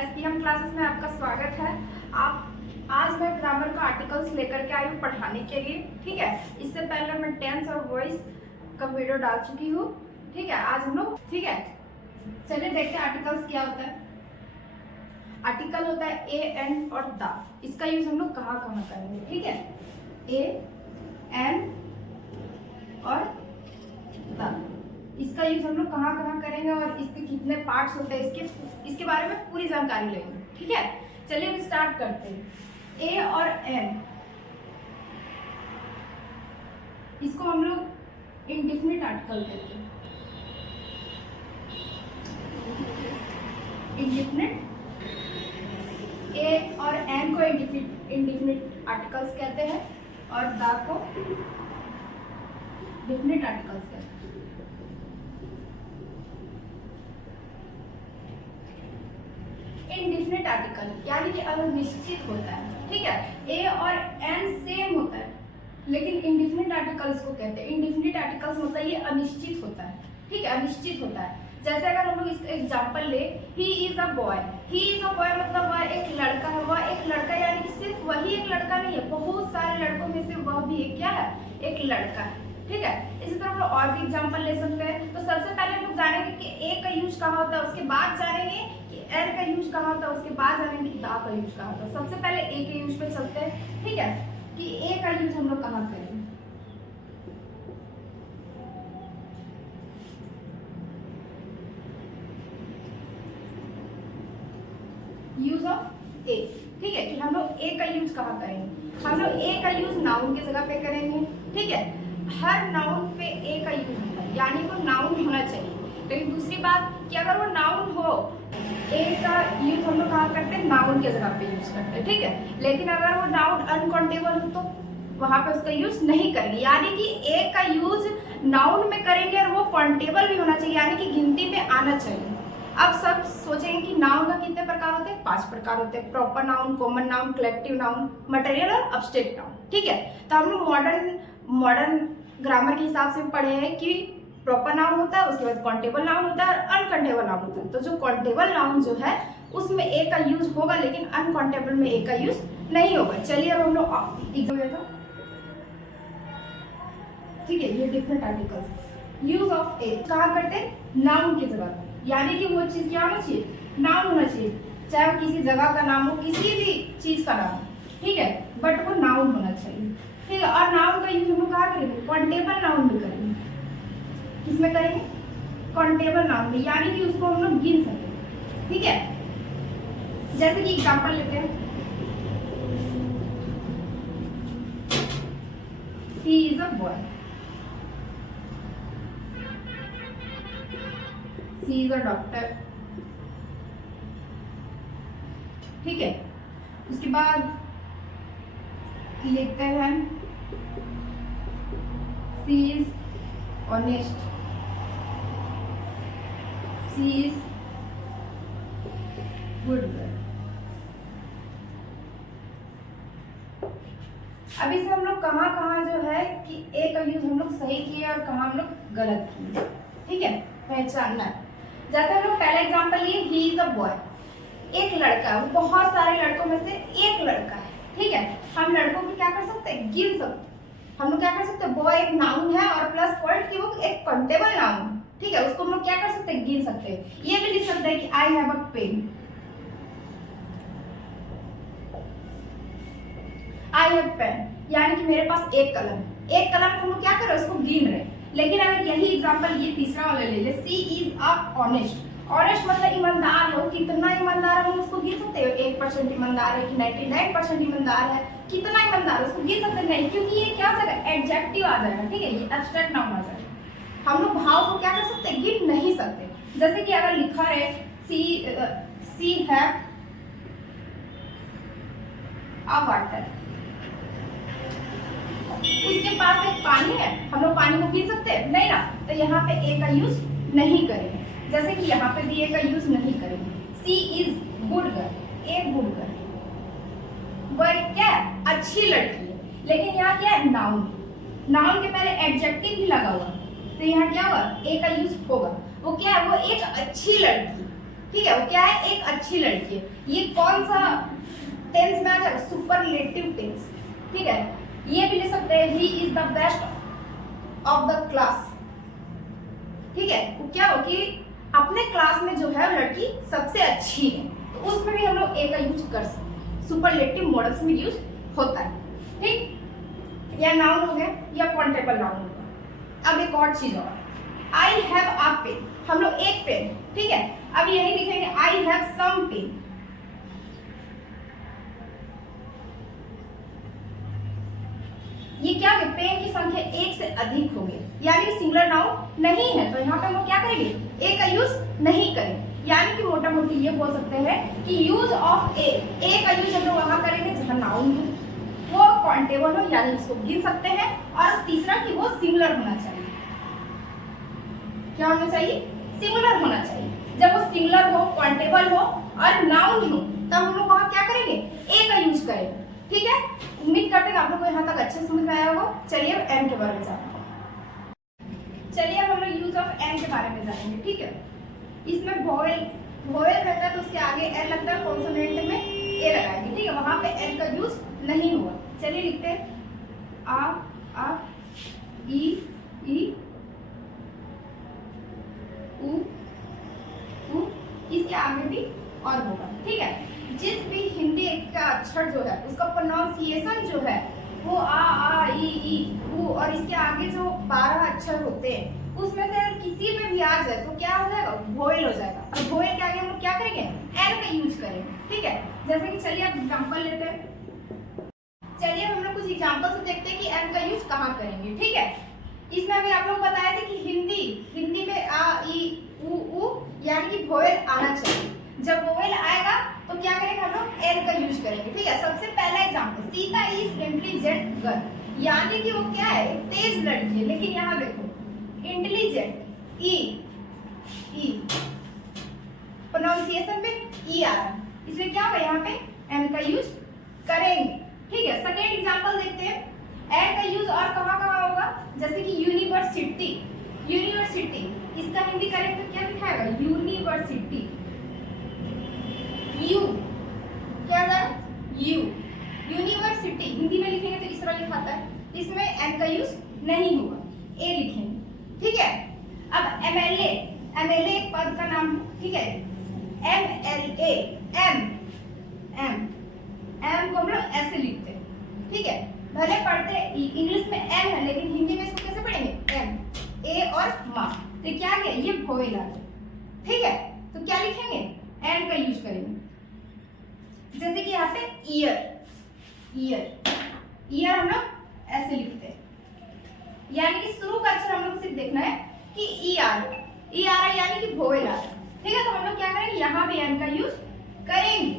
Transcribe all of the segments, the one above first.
SPM classes में आपका स्वागत है। आज मैं ग्रामर का आर्टिकल्स लेकर के आई हूँ पढ़ाने के लिए। ठीक है, इससे पहले मैं टेंस और वॉइस का वीडियो डाल चुकी हूँ। ठीक है, आज हम लोग ठीक है चलिए देखते हैं आर्टिकल्स क्या होता है। आर्टिकल होता है ए, एन और द। इसका यूज हम लोग कहाँ कहाँ करेंगे। ठीक है, ए, एन और द, इसका यूज हम लोग कहाँ कहाँ करेंगे और इसके कितने पार्ट्स होते हैं, इसके बारे में पूरी जानकारी लेंगे। ठीक है, चलिए हम स्टार्ट करते हैं। ए और एन, इसको हम लोग इंडिफिनिट आर्टिकल कहते हैं। इंडिफिनिट, ए और एन को इंडिफिनिट आर्टिकल्स कहते हैं और द को डिफिनिट आर्टिकल्स कहते हैं। इंडिफिनिट आर्टिकल यानी कि अनिश्चित होता है। ठीक है, ए और एन सेम होता है लेकिन इंडिफिनिट आर्टिकल्स को कहते हैं। इंडिफिनिट आर्टिकल्स मतलब ये अनिश्चित होता है। ठीक है, अनिश्चित होता है। जैसे अगर हम लोग इसका एग्जांपल ले, he is a boy. He is a boy मतलब वह एक लड़का है। वह एक लड़का यानी कि सिर्फ वही एक लड़का नहीं है, बहुत सारे लड़कों में से वह भी एक क्या है, एक लड़का है। ठीक है, इसी तरह हम लोग और भी एग्जांपल ले सकते हैं। तो सबसे पहले हम लोग जानेंगे कि ए का यूज कहाँ होता है, उसके बाद जानेंगे कि एन का यूज कहाँ होता है, उसके बाद जानेंगे कि द का यूज कहाँ होता है। सबसे पहले ए के यूज पे चलते हैं। ठीक है, कि ए का यूज हम लोग कहाँ करेंगे। यूज ऑफ ए। ठीक है, कि हम लोग ए का यूज कहाँ करेंगे। हम लोग ए का यूज नाउन की जगह पे करेंगे। ठीक है, हर नाउन पे ए का यूज होता है यानी वो नाउन होना चाहिए। लेकिन दूसरी बात कि अगर वो नाउन हो, ए का यूज हम लोग कहाँ करते हैं, नाउन की जगह पे यूज करते हैं। ठीक है, लेकिन अगर वो नाउन अनकाउंटेबल हो तो वहां पे उसका यूज नहीं करेंगे। यानी कि ए का यूज नाउन में करेंगे और वो काउंटेबल भी होना चाहिए यानी कि गिनती में आना चाहिए। अब सब सोचेंगे कि नाउन का कितने प्रकार होते हैं, 5 प्रकार होते हैं। Proper noun, common noun, collective noun, material और अब्स्ट्रैक्ट नाउन। ठीक है, तो हम लोग मॉडर्न ग्रामर के हिसाब से पढ़े हैं कि प्रॉपर नाउन होता है, उसके बाद काउंटेबल नाउन होता है और अनकाउंटेबल नाउन होता है। तो जो काउंटेबल नाउन जो है उसमें ए का यूज होगा लेकिन अनकाउंटेबल में ए का यूज नहीं होगा। चलिए अब हम लोग ठीक है, ये डिफरेंट आर्टिकल्स। यूज ऑफ ए कहाँ करते हैं, नाउन की जगह, यानी कि वो चीज क्या होना चाहिए, नाउन होना चाहिए। चाहे वो किसी जगह का नाम हो, किसी भी चीज का नाम हो। ठीक है, बट वो नाउन होना चाहिए। ठीक है, और नाउन का यूज हम लोग कहाँ करेंगे, काउंटेबल नाउन में करेंगे। किसमें करेंगे, काउंटेबल नाउन में, यानी कि उसको हम लोग गिन सकें। ठीक है, जैसे कि एग्जांपल लेते हैं, he is a boy, she is a doctor. ठीक है, उसके बाद लिखते हैं she is honest, she is good girl. अब इसे हम लोग कहाँ कहाँ जो है कि ए का यूज हम लोग सही किए और कहाँ हम लोग गलत किए। ठीक है, पहचानना है। जैसे हम लोग पहले एग्जांपल लिए, ही इज अ बॉय, एक लड़का, वो बहुत सारे लड़कों में से एक लड़का है। ठीक है, हम लड़कों को क्या कर सकते हैं, गिन सकते हैं। हम लोग क्या कर सकते हैं, बॉय एक नाउन है और प्लस वर्ड की वो एक काउंटेबल नाउन है। ठीक है, उसको हम लोग क्या कर सकते हैं, गिन सकते हैं। ये भी लिख सकते हैं कि I have a pen, I have pen, यानी कि मेरे पास एक कलम है। एक कलम को हम लोग क्या कर रहे हैं, उसको गिन रहे हैं। लेकिन अगर यही एग्जांपल ये तीसरा वाला ले ले, सी इज अ ऑनेस्ट। ऑनेस्ट मतलब ईमानदार है। वो कितना ईमानदार है हम उसको गिन सकते हैं, 1% ईमानदार है कि 99% ईमानदार है, कितना ईमानदार है उसको गिन सकते नहीं, क्योंकि ये क्या हो जाएगा, एडजेक्टिव आ जाएगा। ठीक है, ये एब्स्ट्रैक्ट नाउन आ जाएगा। हम लोग भाव को क्या कर सकते हैं, गिन नहीं सकते। जैसे कि अगर लिखा रहे सी है अ वाटर, उसके पास एक पानी है, हम लोग पानी को पी सकते हैं नहीं ना, तो यहाँ पे ए का यूज नहीं करेंगे। जैसे कि यहाँ पे भी ए का यूज नहीं करेंगे। She is good girl, a good girl, वह क्या है, अच्छी लड़की है। लेकिन यहाँ क्या है, नाउन, नाउन के पहले एडजेक्टिव भी लगा हुआ, तो यहाँ क्या हुआ, ए का यूज होगा। वो क्या है, वो एक अच्छी लड़की। ठीक है, वो क्या है, एक अच्छी लड़की है। ये कौन सा टेंस में आ जाएगा, सुपरलेटिव टेंस। ठीक है, ये भी ले सकते हैं, he is the best of the class. ठीक है, वो क्या हो कि अपने क्लास में जो है लड़की सबसे अच्छी है, तो उसमें भी हम लोग ए का यूज कर सकते हैं, सुपरलेटिव मॉडल्स में यूज होता है। ठीक, या नाउन हो गया या काउंटेबल नाउन हो गया। अब एक और चीज और, आई हैव अ पेन, हम लोग एक पेन, ठीक है, अब यही लिखेंगे आई हैव सम पेन। ये क्या है, पेन की संख्या एक से अधिक हो गई, यानी कि सिंगुलर नाउन नहीं है, तो यहाँ पे हम लोग क्या करेंगे, ए का यूज नहीं करेंगे। यानी कि मोटा मोटी ये बोल सकते हैं कि यूज ऑफ ए का यूज हम लोग वहां करेंगे जहां नाउन हो, वो काउंटेबल हो यानी इसको गिन सकते हैं, और तीसरा कि वो सिंगुलर होना चाहिए। क्या होना चाहिए, सिंगुलर होना चाहिए। जब वो सिंगुलर हो, काउंटेबल हो और नाउन हो, तब हम लोग वहां क्या करेंगे, ए का यूज करेंगे। ठीक है, उम्मीद करते हैं आप लोग को यहाँ तक अच्छे समझ में आया होगा। चलिए अब एम के बारे में जानते हैं। चलिए अब हम लोग यूज ऑफ एम के बारे में जानेंगे। ठीक है, इसमें वोवेल रहता है तो उसके आगे एन लगता है, कॉन्सोनेंट में ए लगाएंगे। ठीक है, वहां पे एन का यूज नहीं हुआ। चलिए लिखते हैं आ ई उ, इसके आगे भी और होगा। ठीक है, जिस भी हिंदी का अक्षर जो है उसका प्रोनाउंसिएशन जो है वो आ ई उ, और इसके आगे जो 12 अक्षर होते हैं उसमें से अगर किसी में भी आ जाए तो क्या हो जाएगा, वोवेल हो जाएगा। और वोवेल के आगे हम लोग क्या करेंगे, एन का यूज करेंगे। ठीक है, जैसे कि चलिए अब एग्जांपल लेते हैं। चलिए हम लोग कुछ एग्जांपल से देखते हैं कि एन का यूज कहाँ करेंगे। ठीक है, इसमें अभी आप लोग बताए थे कि हिंदी में आ ई उ यानी कि वोवेल आना चाहिए। जब वोवेल आएगा तो क्या करेंगे, हम लोग एन का यूज करेंगे। ठीक है, सबसे पहला example, Sita is intelligent girl, यानी कि वो क्या है, तेज लड़की है। लेकिन यहाँ देखो इंटेलिजेंट ई प्रोनाउंसिएशन में ई आ रहा है, इसलिए क्या होगा, यहाँ पे एन का यूज करेंगे। ठीक है, सेकेंड एग्जांपल देखते हैं। एन का यूज और कहाँ होगा, जैसे कि यूनिवर्सिटी, इसका हिंदी करेंगे तो क्या लिखाएगा, यूनिवर्सिटी। यू क्या है, यूनिवर्सिटी हिंदी में लिखेंगे तो इस तरह लिखाता है, इसमें एन का यूज नहीं होगा, ए लिखेंगे। ठीक है, अब एमएलए एक पद का नाम। ठीक है, एमएलए एम को हम लोग ऐसे लिखते हैं। ठीक है, भले पढ़ते इंग्लिश में एम है लेकिन हिंदी में इसको कैसे पढ़ेंगे, एम, ए और मा, तो क्या है, ये वोवेल आ गया। ठीक है, तो क्या लिखेंगे, एन का यूज करेंगे। जैसे कि यहाँ पे ईयर हम लोग ऐसे लिखते हैं, यानी कि शुरू का अक्षर हम लोग सिर्फ देखना है कि ई आ रहा है यानी कि वोवेल आ रहा है। ठीक है, तो हम लोग क्या करेंगे, यहाँ भी एन का यूज करेंगे।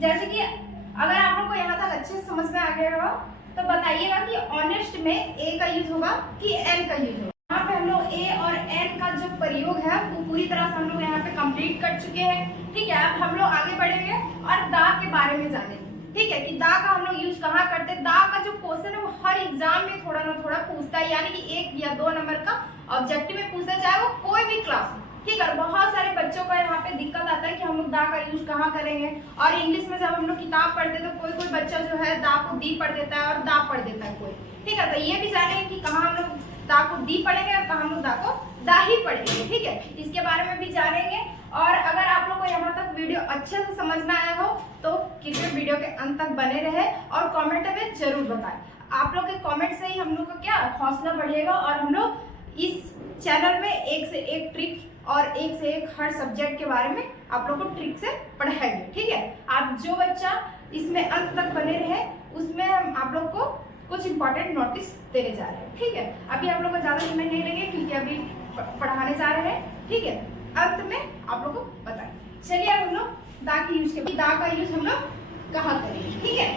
जैसे कि अगर आप लोग को यहाँ तक अच्छे से समझ में आ गया हो तो बताइएगा कि ऑनेस्ट में ए का यूज होगा कि एन का यूज होगा। यहाँ पे हम लोग ए और एन का जो प्रयोग है वो पूरी तरह से हम लोग यहाँ पे कंप्लीट कर चुके हैं। ठीक है, अब हम लोग आगे बढ़ेंगे और दा के बारे में जानेंगे। ठीक है, कि दा का हम लोग यूज कहाँ करते हैं। दा का जो क्वेश्चन है वो हर एग्जाम में थोड़ा ना थोड़ा पूछता है, यानी कि 1 या 2 नंबर का ऑब्जेक्टिव में पूछा जाए, वो कोई भी क्लास। ठीक है, बहुत सारे बच्चों का यहाँ पे दिक्कत आता है कि हम लोग दा का यूज कहाँ करेंगे। और इंग्लिश में जब हम लोग किताब पढ़ते तो कोई बच्चा जो है दा को दी पढ़ देता है और दा पढ़ देता है कोई। ठीक है, तो ये भी जानेंगे कि कहाँ हम लोग दा को दी पढ़ेंगे और कहाँ हम लोग दा को दा ही पढ़ेंगे। ठीक है, इसके बारे में भी जानेंगे। और अगर आप लोग को यहाँ तक वीडियो अच्छे से समझ में आया हो तो कृपया वीडियो के अंत तक बने रहे और कमेंट में जरूर बताएं। आप लोग के कमेंट से ही हम लोग का क्या हौसला बढ़ेगा और हम लोग इस चैनल में एक से एक ट्रिक और एक से एक हर सब्जेक्ट के बारे में आप लोग को ट्रिक से पढ़ाएंगे। ठीक है, आप जो बच्चा इसमें अंत तक बने रहे उसमें हम आप लोग को कुछ इंपॉर्टेंट नोटिस देने जा रहे हैं। ठीक है, अभी आप लोग को ज़्यादा समय नहीं लेंगे क्योंकि अभी पढ़ाने जा रहे हैं। ठीक है, अंत में आप लोग को बताएं। चलिए अब हम लोग दा की यूज के दा का यूज हम लोग कहाँ करेंगे। ठीक है,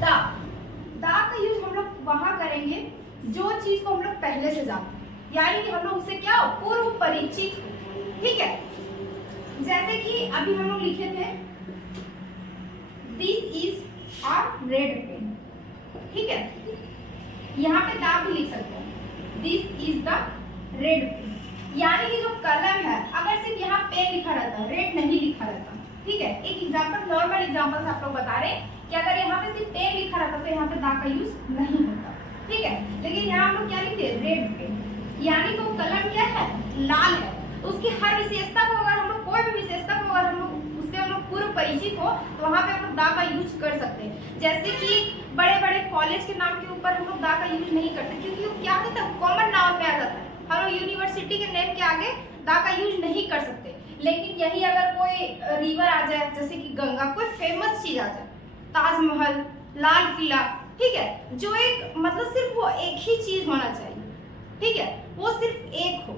दा का यूज हम लोग वहाँ करेंगे जो चीज को हम लोग पहले से जानते हैं, यानी कि हम लोग उससे क्या पूर्व परिचित। ठीक है, जैसे कि अभी हम लोग लिखे थे this is a red pen. ठीक है, यहाँ पे दा भी लिख सकते हैं, this is the red pen. यानी कि जो कलम है, अगर सिर्फ यहाँ पेन लिखा रहता, रेड नहीं लिखा रहता, ठीक है, एक एग्जांपल, नॉर्मल एग्जांपल से आप लोग बता रहे हैं कि अगर यहाँ पे सिर्फ पेन लिखा रहता तो यहाँ पे दा का यूज नहीं होता, ठीक है। लेकिन यहाँ हम लोग क्या लिखते हैं, रेड पेन, यानी कि वो कलम क्या है, लाल है, तो उसकी हर विशेषता को अगर हम लोग, कोई भी विशेषता को अगर हम लोग उससे हम लोग पूर्व परिचित हो तो वहाँ पे हम लोग दा का यूज कर सकते हैं। जैसे कि बड़े बड़े कॉलेज के नाम के ऊपर हम लोग दा का यूज नहीं करते, क्योंकि वो क्या होता है, कॉमन नाउन में आ जाता है, हम लोग यूनिवर्सिटी के नेम के आगे दा का यूज नहीं कर सकते। लेकिन यही अगर कोई रिवर आ जाए, जैसे कि गंगा, कोई फेमस चीज आ जाए, ताजमहल, लाल किला, ठीक है, जो एक मतलब सिर्फ वो एक ही चीज होना चाहिए, ठीक है, वो सिर्फ एक हो,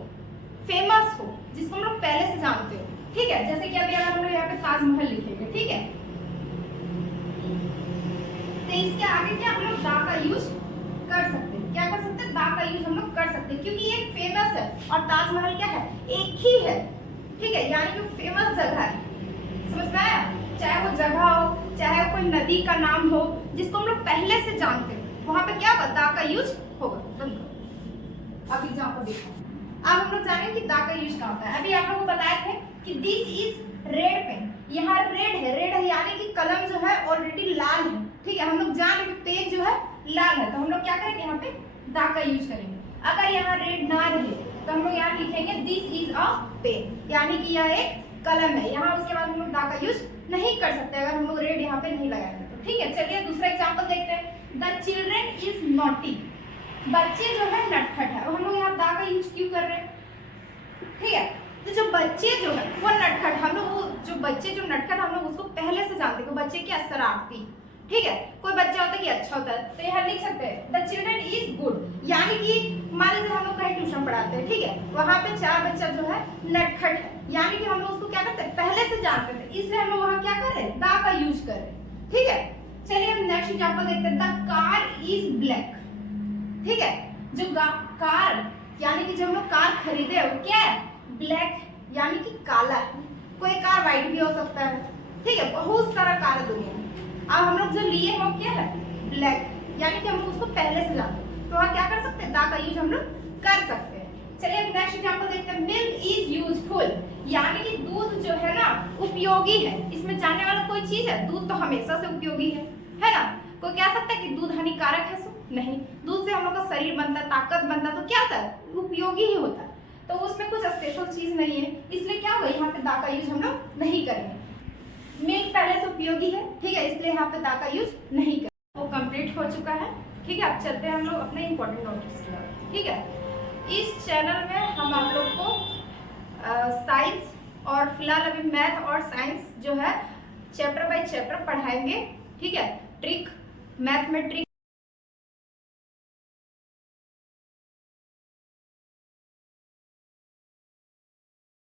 फेमस हो, जिसको हम लोग पहले से जानते हो, ठीक है। जैसे कि अभी अगर हम लोग यहाँ पे ताजमहल लिखेंगे, ठीक है, तो इसके आगे क्या हम लोग दा का यूज कर सकते हैं, क्या कर सकते हैं, दा का यूज हम लोग कर सकते हैं, क्योंकि ये फेमस है और ताजमहल क्या है, एक ही है, ठीक है, यानी कि फेमस जगह है, समझ में आया। चाहे वो जगह हो, चाहे कोई नदी का नाम हो जिसको हम लोग पहले से जानते हैं, वहां पे क्या होगा, दा का यूज होगा। अब एग्जांपल देखो, अब हम लोग जाने कि दा का यूज कहाँ होता है। अभी आप लोगों को बताए थे कि दिस इज रेड पेन, यहाँ रेड है यानी कि कलम जो है ऑलरेडी लाल है, ठीक है, हम लोग जान रहे कि पेन जो है लाल है, तो हम लोग क्या करेंगे, यहाँ पे दा का यूज करेंगे। अगर यहाँ रेड ना रहे तो हम लोग यहाँ लिखेंगे दिस इज अ पेन, यानी कि यह एक कलम है, यहाँ उसके बाद हम लोग दा का यूज नहीं कर सकते अगर हम लोग रेड यहाँ पे नहीं लगाएंगे तो, ठीक है। चलिए दूसरा एग्जाम्पल देखते हैं, द चिल्ड्रेन इज नॉटी, बच्चे जो है नटखट है, और हम लोग यहाँ दा का यूज क्यों कर रहे हैं, ठीक है। तो जो बच्चे जो है वो नटखट, हम लोग जो बच्चे जो नटखट हम लोग उसको पहले से जानते हैं, बच्चे क्या शरारती, ठीक है, कोई बच्चा होता है कि अच्छा होता है, तो यहाँ लिख सकते हैं द चिल्ड्रेन इज गुड, यानी कि मान लीजिए हम लोग कहीं ट्यूशन पढ़ाते हैं, ठीक है, वहाँ पे 4 बच्चा जो है नटखट है, यानी कि हम लोग उसको क्या करते हैं, पहले से जानते थे, इसलिए हम लोग वहाँ क्या कर रहे हैं, दा का यूज कर रहे हैं, ठीक है। चलिए हम नेक्स्ट एग्जांपल देखते हैं, द कार इज ब्लैक, ठीक है, जो कार यानी कि जब हम लोग कार खरीदे वो क्या है, ब्लैक, यानी कि काला है, कोई कार व्हाइट भी हो सकता है, ठीक है, बहुत सारा कार है दुनिया में, अब हम लोग जो लिए वो क्या है, ब्लैक, यानी कि हम लोग उसको पहले से जानते हैं, तो वहाँ क्या कर सकते हैं, दा का यूज हम लोग कर सकते हैं। चलिए नेक्स्ट एग्जांपल देखते हैं, मिल्क इज यूजफुल, यानी कि दूध जो है ना उपयोगी है, इसमें जानने वाला कोई चीज है, दूध तो हमेशा से उपयोगी है ना। कोई कह सकता है कि दूध हानिकारक है, नहीं, दूध से हम लोग का शरीर बनता है, ताकत बनता है, तो क्या होता है, उपयोगी ही होता है, तो उसमें कुछ स्पेशल चीज नहीं है, इसलिए क्या होगा, यहाँ पे दा का यूज हम लोग नहीं करेंगे। मिल्क पहले से उपयोगी है, ठीक है, इसलिए यहाँ पे दा का यूज नहीं करेंगे। वो कंप्लीट हो चुका है, ठीक है। अब चलते हैं हम लोग अपने इंपॉर्टेंट नोट्स की ओर, ठीक है। इस चैनल में हम आप लोग को साइंस और फिलहाल अभी मैथ और साइंस जो है चैप्टर बाय चैप्टर पढ़ाएंगे, ठीक है। ट्रिक, मैथ में ट्रिक